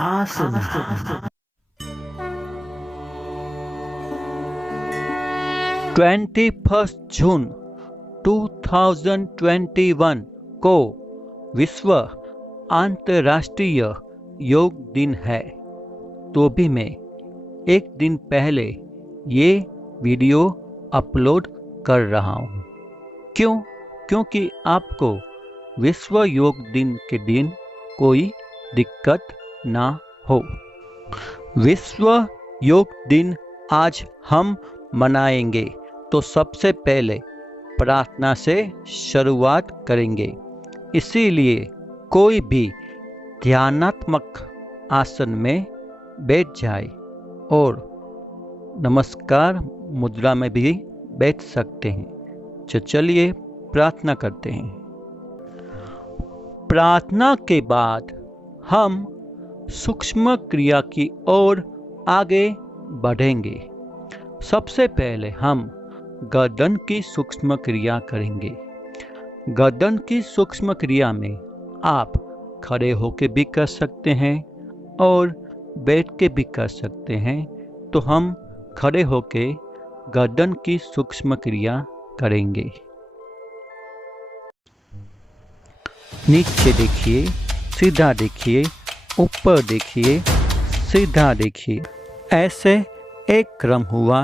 आसना। 21 जून 2021 को विश्व अंतर्राष्ट्रीय योग दिन है। तो भी मैं एक दिन पहले ये वीडियो अपलोड कर रहा हूँ। क्योंकि आपको विश्व योग दिन के दिन कोई दिक्कत ना हो। विश्व योग दिन आज हम मनाएंगे, तो सबसे पहले प्रार्थना से शुरुआत करेंगे। इसीलिए कोई भी ध्यानात्मक आसन में बैठ जाए और नमस्कार मुद्रा में भी बैठ सकते हैं। चलिए प्रार्थना करते हैं। प्रार्थना के बाद हम सूक्ष्म क्रिया की ओर आगे बढ़ेंगे। सबसे पहले हम गर्दन की सूक्ष्म क्रिया करेंगे। गर्दन की सूक्ष्म क्रिया में आप खड़े होकर भी कर सकते हैं और बैठ के भी कर सकते हैं। तो हम खड़े होकर गर्दन की सूक्ष्म क्रिया करेंगे। नीचे देखिए, सीधा देखिए, ऊपर देखिए, सीधा देखिए। ऐसे एक क्रम हुआ,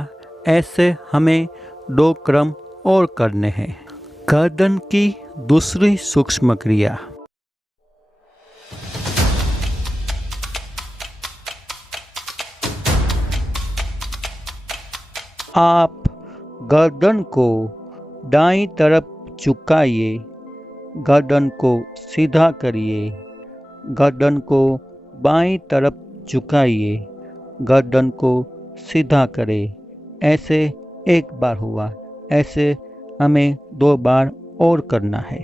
ऐसे हमें 2 क्रम और करने हैं। गर्दन की दूसरी सूक्ष्म क्रिया। आप गर्दन को दाईं तरफ झुकाइए, गर्दन को सीधा करिए, गर्दन को बाईं तरफ झुकाइए, गर्दन को सीधा करें। ऐसे एक बार हुआ, ऐसे हमें 2 बार और करना है।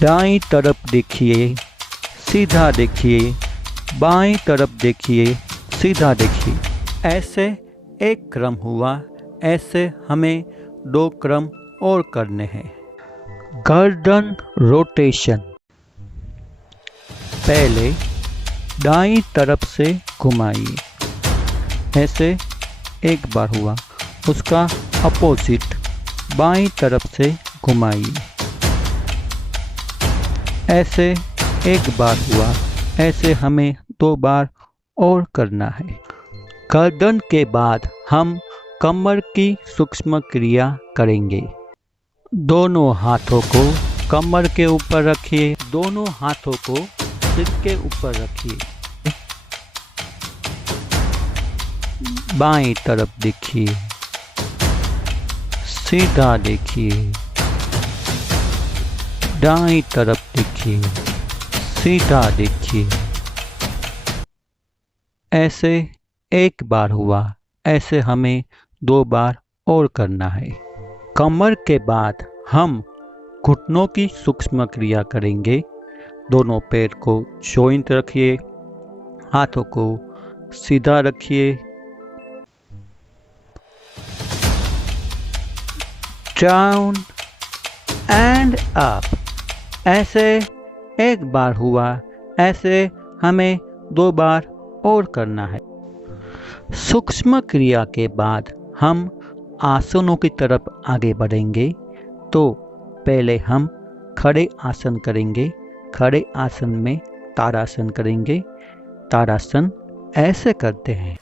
दाईं तरफ देखिए, सीधा देखिए, बाईं तरफ देखिए, सीधा देखिए। ऐसे एक क्रम हुआ, ऐसे हमें 2 क्रम और करने हैं। गर्दन रोटेशन। पहले दाईं तरफ से घुमाइए, ऐसे एक बार हुआ। उसका अपोजिट बाईं तरफ से घुमाइए, ऐसे एक बार हुआ। ऐसे हमें 2 बार और करना है। गर्दन के बाद हम कमर की सूक्ष्म क्रिया करेंगे। दोनों हाथों को कमर के ऊपर रखिए, दोनों हाथों को सिर के ऊपर रखिए। बाईं तरफ देखिए, सीधा देखिए, दाईं तरफ देखिए, सीधा देखिए। ऐसे एक बार हुआ, ऐसे हमें 2 बार और करना है। कमर के बाद हम घुटनों की सूक्ष्म क्रिया करेंगे। दोनों पैर को जॉइंट रखिए, हाथों को सीधा रखिए, डाउन एंड अप। ऐसे एक बार हुआ, ऐसे हमें 2 बार और करना है। सूक्ष्म क्रिया के बाद हम आसनों की तरफ आगे बढ़ेंगे। तो पहले हम खड़े आसन करेंगे। खड़े आसन में ताड़ासन करेंगे। ताड़ासन ऐसे करते हैं।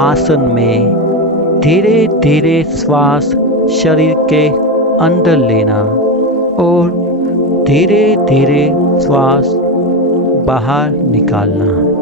आसन में धीरे धीरे श्वास शरीर के अंदर लेना और धीरे धीरे श्वास बाहर निकालना।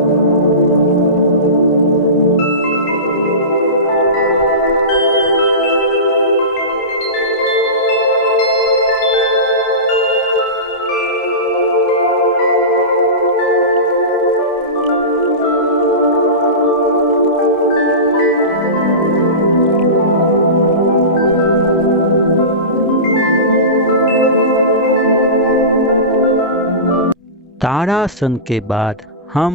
ताड़ासन के बाद हम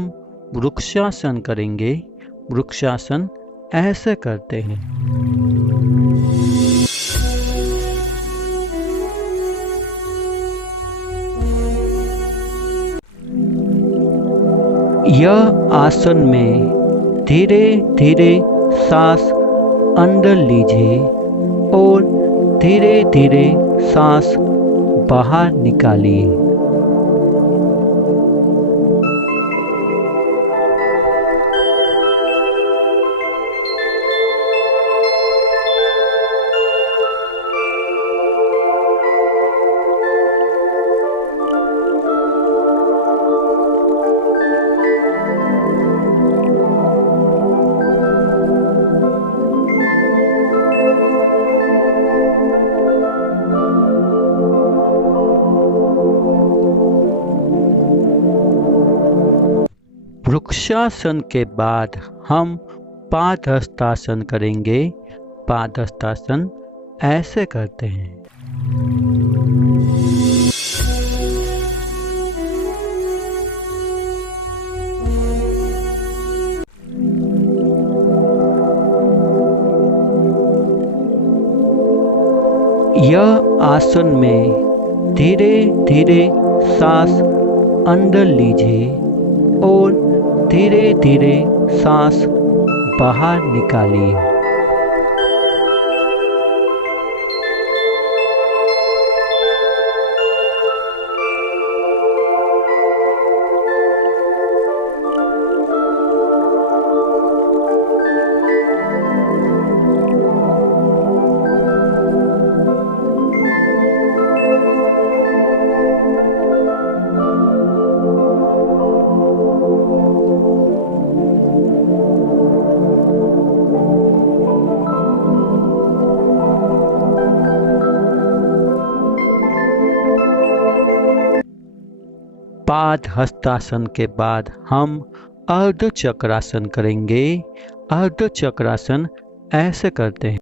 वृक्षासन करेंगे। वृक्षासन ऐसे करते हैं। यह आसन में धीरे धीरे सांस अंदर लीजिए और धीरे धीरे सांस बाहर निकालिए। वृक्षासन के बाद हम पादहस्तासन करेंगे। पादहस्तासन ऐसे करते हैं। यह आसन में धीरे धीरे सांस अंदर लीजिए और धीरे धीरे सांस बाहर निकालिए। पादहस्तासन के बाद हम अर्ध चक्रासन करेंगे। अर्ध चक्रासन ऐसे करते हैं।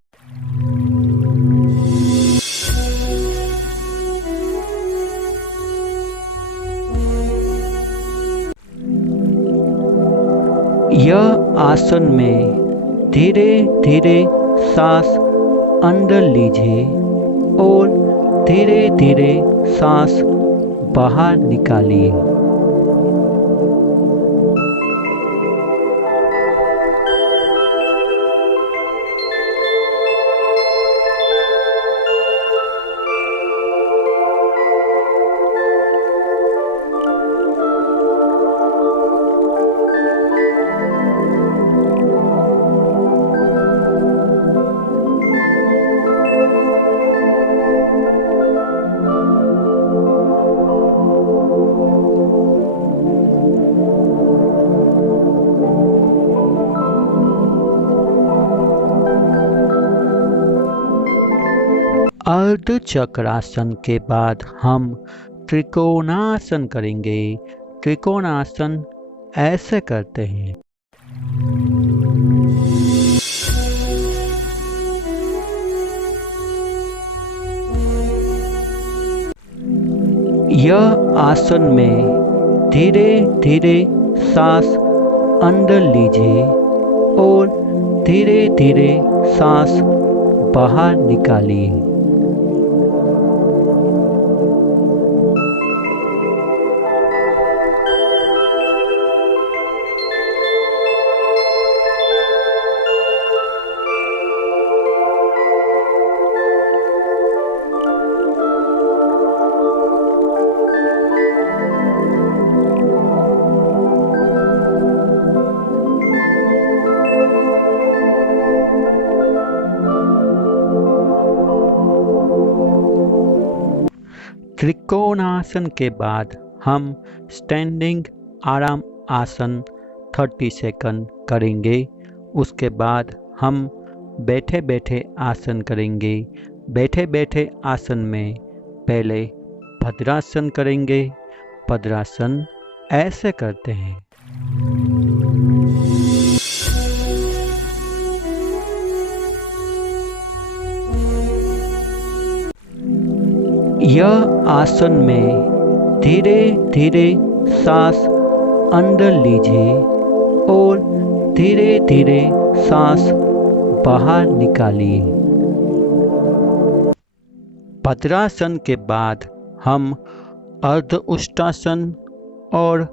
यह आसन में धीरे धीरे सांस अंदर लीजिए और धीरे धीरे सांस बाहर निकालिए। अर्ध चक्रासन के बाद हम त्रिकोणासन करेंगे। त्रिकोणासन ऐसे करते हैं। यह आसन में धीरे धीरे सांस अंदर लीजिए और धीरे धीरे सांस बाहर निकालिए। त्रिकोणासन के बाद हम स्टैंडिंग आराम आसन 30 सेकंड करेंगे। उसके बाद हम बैठे बैठे आसन करेंगे। बैठे बैठे आसन में पहले भद्रासन करेंगे। भद्रासन ऐसे करते हैं। यह आसन में धीरे धीरे सांस अंदर लीजिए और धीरे धीरे सांस बाहर निकालिए। भद्रासन के बाद हम अर्ध उष्टासन और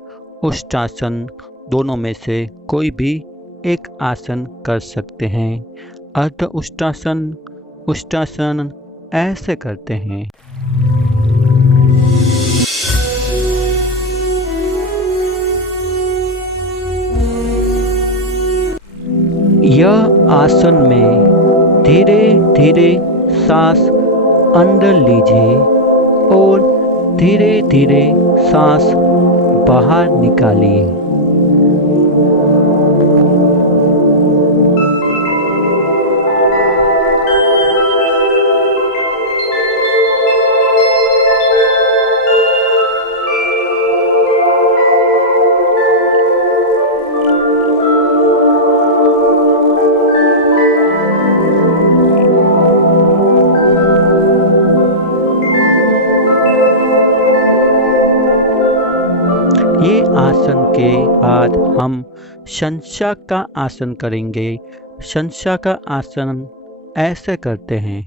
उष्टासन दोनों में से कोई भी एक आसन कर सकते हैं। अर्ध उष्टासन, उष्टासन ऐसे करते हैं। यह आसन में धीरे धीरे सांस अंदर लीजिए और धीरे धीरे सांस बाहर निकालिए। ये आसन के बाद हम शंशा का आसन करेंगे। शंशा का आसन ऐसे करते हैं।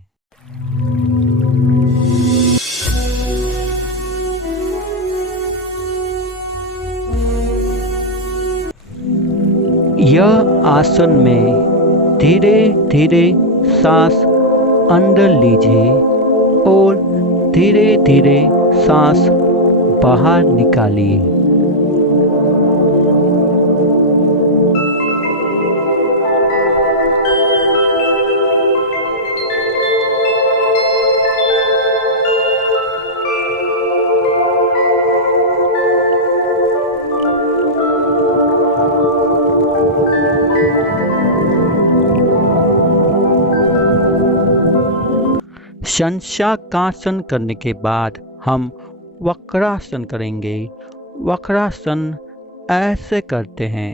यह आसन में धीरे धीरे सांस अंदर लीजिए और धीरे धीरे सांस बाहर निकालिए। शंशाकासन करने के बाद हम वक्रासन करेंगे। वक्रासन ऐसे करते हैं।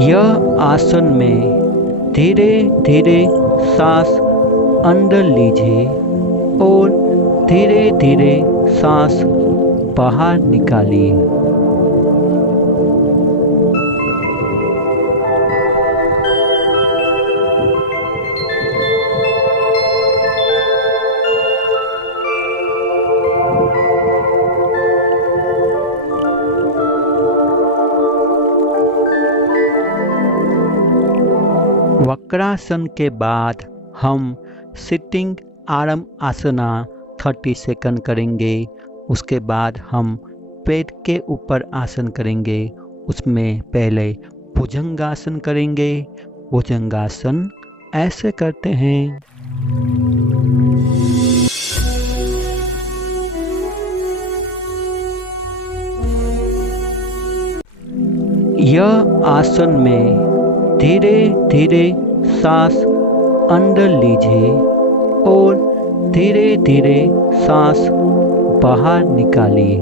यह आसन में धीरे धीरे सांस अंदर लीजिए और धीरे धीरे सांस बाहर निकालिए। वक्रासन के बाद हम सिटिंग आर्म आसना 30 सेकंड करेंगे। उसके बाद हम पेट के ऊपर आसन करेंगे। उसमें पहले भुजंगासन करेंगे। भुजंगासन ऐसे करते हैं। यह आसन में धीरे धीरे सांस अंदर लीजिए और धीरे धीरे सांस बाहर निकालिए।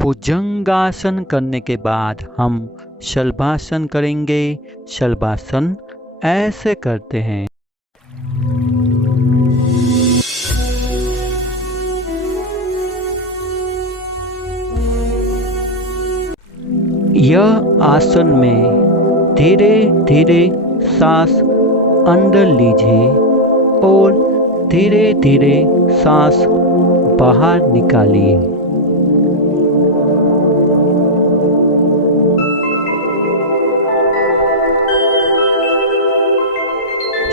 भुजंगासन करने के बाद हम शलभासन करेंगे। शलभासन ऐसे करते हैं। यह आसन में धीरे धीरे सांस अंदर लीजिए और धीरे धीरे सांस बाहर निकालिए।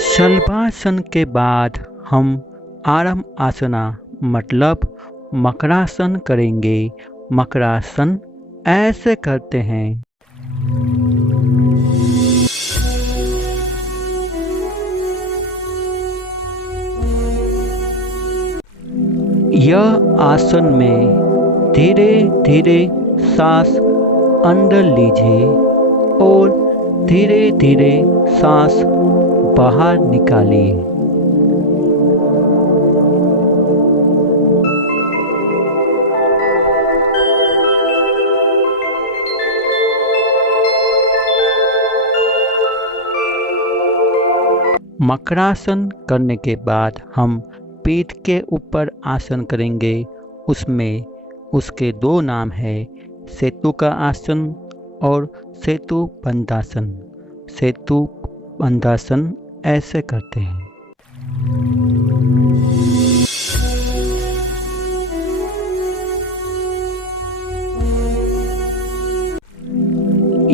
शलभासन के बाद हम आर्म आसना मतलब मकरासन करेंगे। मकरासन ऐसे करते हैं। यह आसन में धीरे धीरे सांस अंदर लीजिए और धीरे धीरे सांस बाहर निकालिए। मकरासन करने के बाद हम पीठ के ऊपर आसन करेंगे। उसमें उसके 2 नाम है, सेतु का आसन और सेतु बंधासन। सेतु बंधासन ऐसे करते हैं।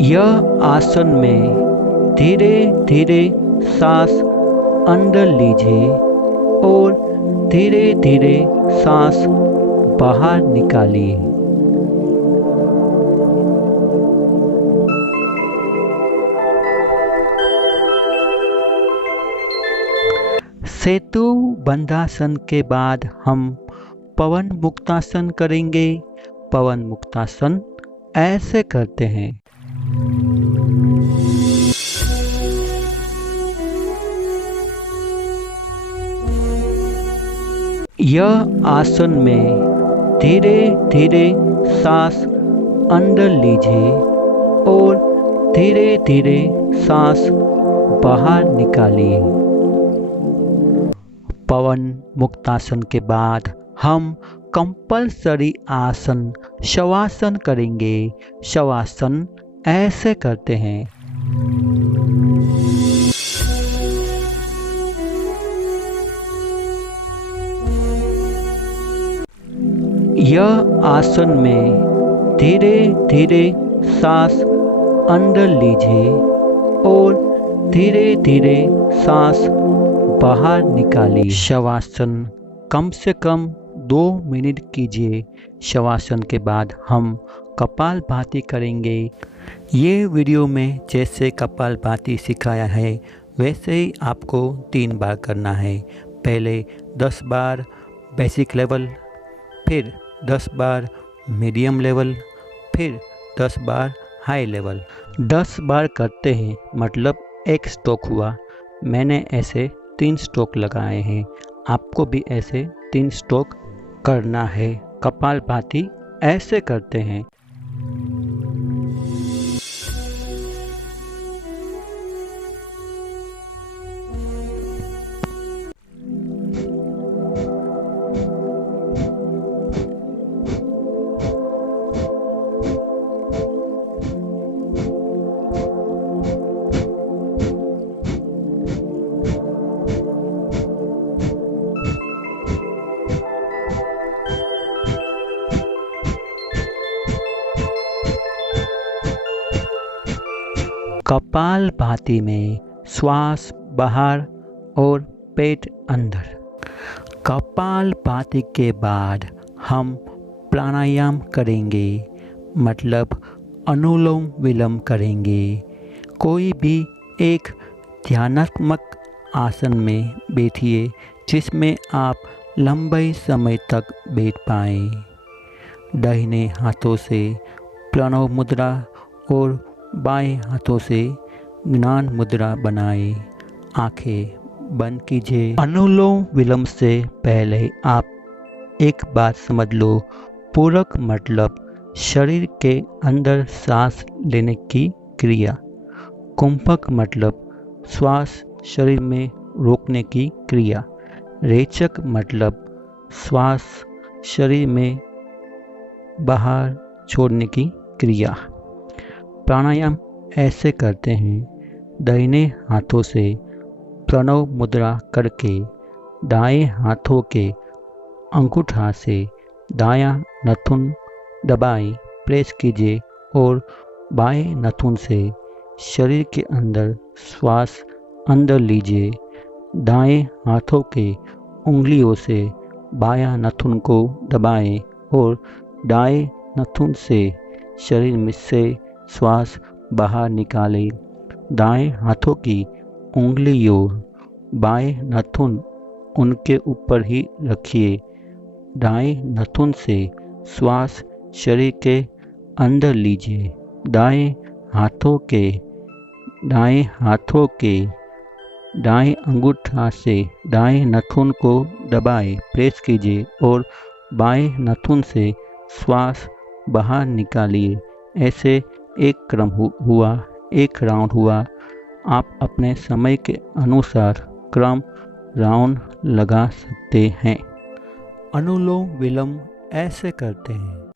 यह आसन में धीरे धीरे सांस अंदर लीजिए और धीरे धीरे सांस बाहर निकालिए। सेतु बंधासन के बाद हम पवन मुक्तासन करेंगे। पवन मुक्तासन ऐसे करते हैं। यह आसन में धीरे धीरे सांस अंदर लीजिए और धीरे धीरे सांस बाहर निकालिए। पवन मुक्तासन के बाद हम कंपल्सरी आसन शवासन करेंगे। शवासन ऐसे करते हैं। यह आसन में धीरे धीरे सांस अंदर लीजिए और धीरे धीरे सांस बाहर निकालिए। शवासन कम से कम 2 मिनट कीजिए। शवासन के बाद हम कपालभाति करेंगे। ये वीडियो में जैसे कपालभाति सिखाया है वैसे ही आपको 3 बार करना है। पहले 10 बार बेसिक लेवल, फिर 10 बार मीडियम लेवल, फिर 10 बार हाई लेवल। 10 बार करते हैं मतलब 1 स्ट्रोक हुआ। मैंने ऐसे 3 स्ट्रोक लगाए हैं। आपको भी ऐसे 3 स्ट्रोक करना है। कपालभाति ऐसे करते हैं। कपालभाति में श्वास बाहर और पेट अंदर। कपालभाति के बाद हम प्राणायाम करेंगे, मतलब अनुलोम विलोम करेंगे। कोई भी एक ध्यानात्मक आसन में बैठिए जिसमें आप लंबे समय तक बैठ पाएं। दाहिने हाथों से प्रणव मुद्रा और बाएं हाथों से ज्ञान मुद्रा बनाए। आंखें बंद कीजिए। अनुलोम विलोम से पहले आप एक बात समझ लो। पूरक मतलब शरीर के अंदर सांस लेने की क्रिया। कुंभक मतलब श्वास शरीर में रोकने की क्रिया। रेचक मतलब श्वास शरीर में बाहर छोड़ने की क्रिया। प्राणायाम ऐसे करते हैं। दाहिने हाथों से प्रणव मुद्रा करके दाएं हाथों के अंगूठा से दायां नाखून दबाएं, प्रेस कीजिए और बाएं नाखून से शरीर के अंदर श्वास अंदर लीजिए। दाएं हाथों के उंगलियों से बायां नाखून को दबाएं और दाएं नाखून से शरीर में से श्वास बाहर निकालें। दाएं हाथों की उंगलियों बाएं नाखून उनके ऊपर ही रखिए। दाएं नाखून से श्वास शरीर के अंदर लीजिए। दाएं हाथों के दाएं अंगूठा से दाएं नाखून को दबाएं, प्रेस कीजिए और बाएं नाखून से श्वास बाहर निकालिए। ऐसे एक राउंड हुआ। आप अपने समय के अनुसार क्रम राउंड लगा सकते हैं। अनुलोम विलोम ऐसे करते हैं।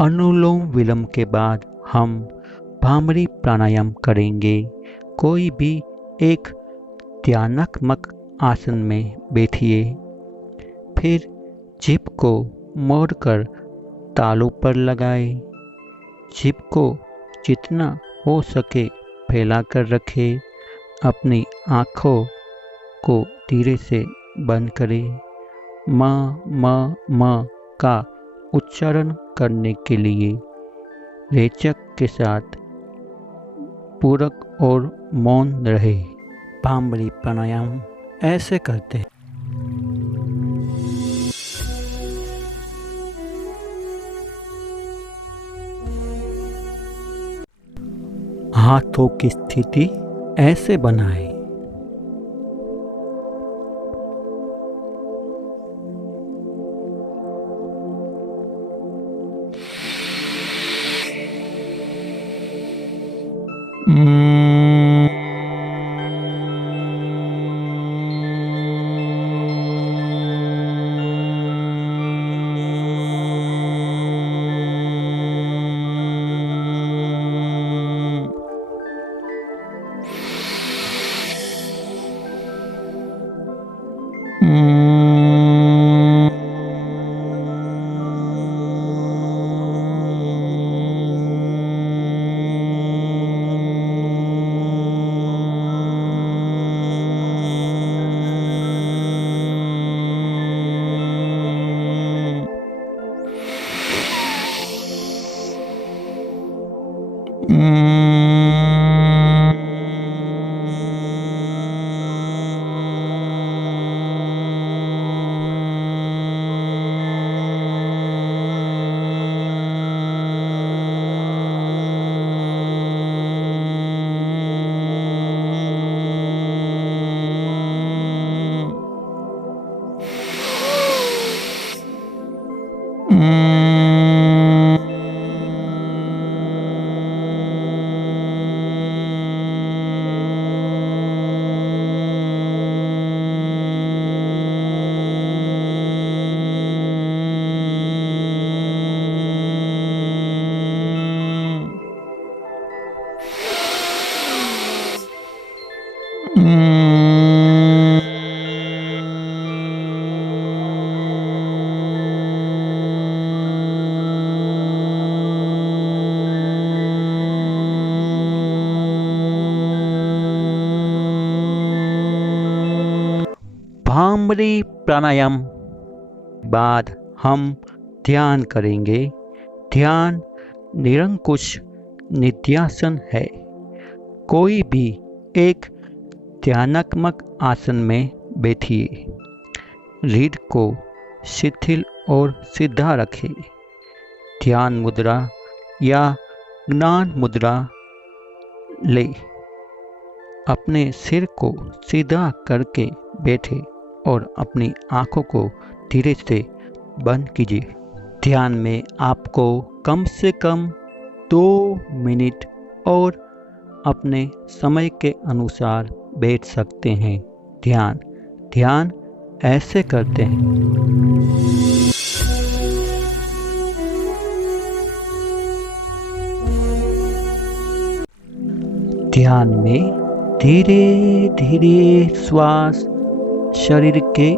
अनुलोम विलोम के बाद हम भ्रामरी प्राणायाम करेंगे। कोई भी एक ध्यानात्मक आसन में बैठिए, फिर जीभ को मोड़कर तालू पर लगाएं। जीभ को जितना हो सके फैलाकर रखें। अपनी आँखों को धीरे से बंद करें। म का उच्चारण करने के लिए रेचक के साथ पूरक और मौन रहे। भ्रामरी प्राणायाम ऐसे करते हैं। हाथों की स्थिति ऐसे बनाएं। भ्रामरी प्राणायाम बाद हम ध्यान करेंगे। ध्यान निरंकुश निध्यासन है। कोई भी एक ध्यानात्मक आसन में बैठिए। रीढ़ को शिथिल और सीधा रखें। ध्यान मुद्रा या ज्ञान मुद्रा ले। अपने सिर को सीधा करके बैठे और अपनी आंखों को धीरे से बंद कीजिए। ध्यान में आपको कम से कम 2 मिनट और अपने समय के अनुसार बैठ सकते हैं। ध्यान ऐसे करते हैं। ध्यान में धीरे धीरे श्वास शरीर के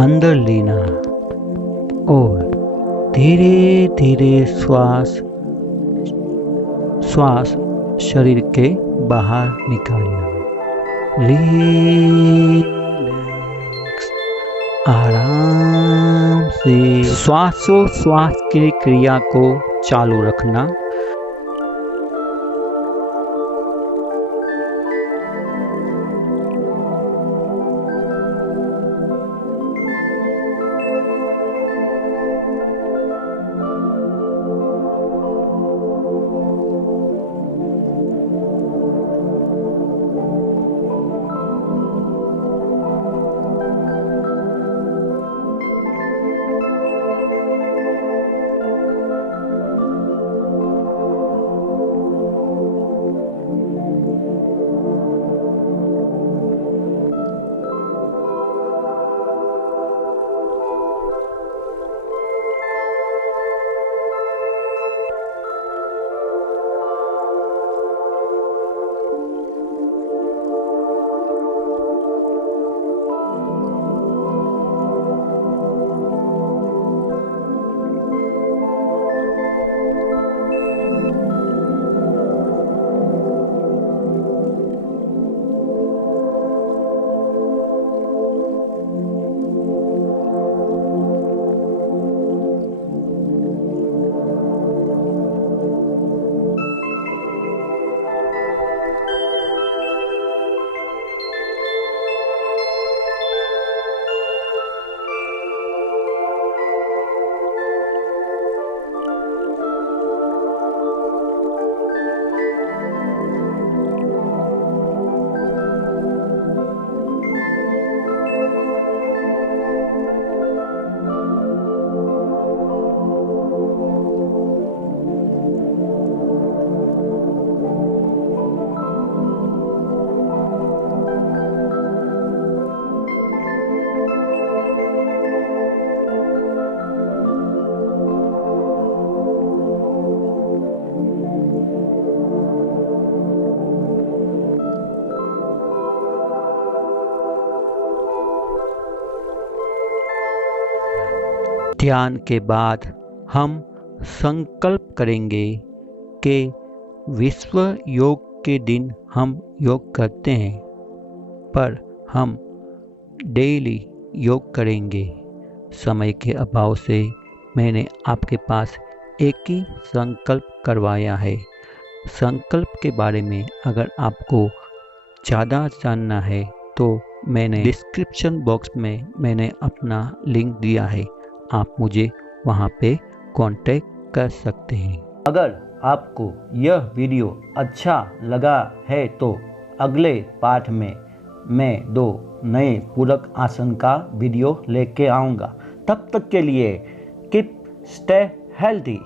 अंदर लेना और धीरे धीरे श्वास शरीर के बाहर निकालना। रिलैक्स, आराम से श्वासोश्वास की क्रिया को चालू रखना। ध्यान के बाद हम संकल्प करेंगे कि विश्व योग के दिन हम योग करते हैं, पर हम डेली योग करेंगे। समय के अभाव से मैंने आपके पास एक ही संकल्प करवाया है। संकल्प के बारे में अगर आपको ज़्यादा जानना है तो मैंने डिस्क्रिप्शन बॉक्स में मैंने अपना लिंक दिया है, आप मुझे वहाँ पे कांटेक्ट कर सकते हैं। अगर आपको यह वीडियो अच्छा लगा है तो अगले पाठ में मैं 2 नए पूरक आसन का वीडियो लेके आऊँगा। तब तक के लिए कीप स्टे हेल्दी।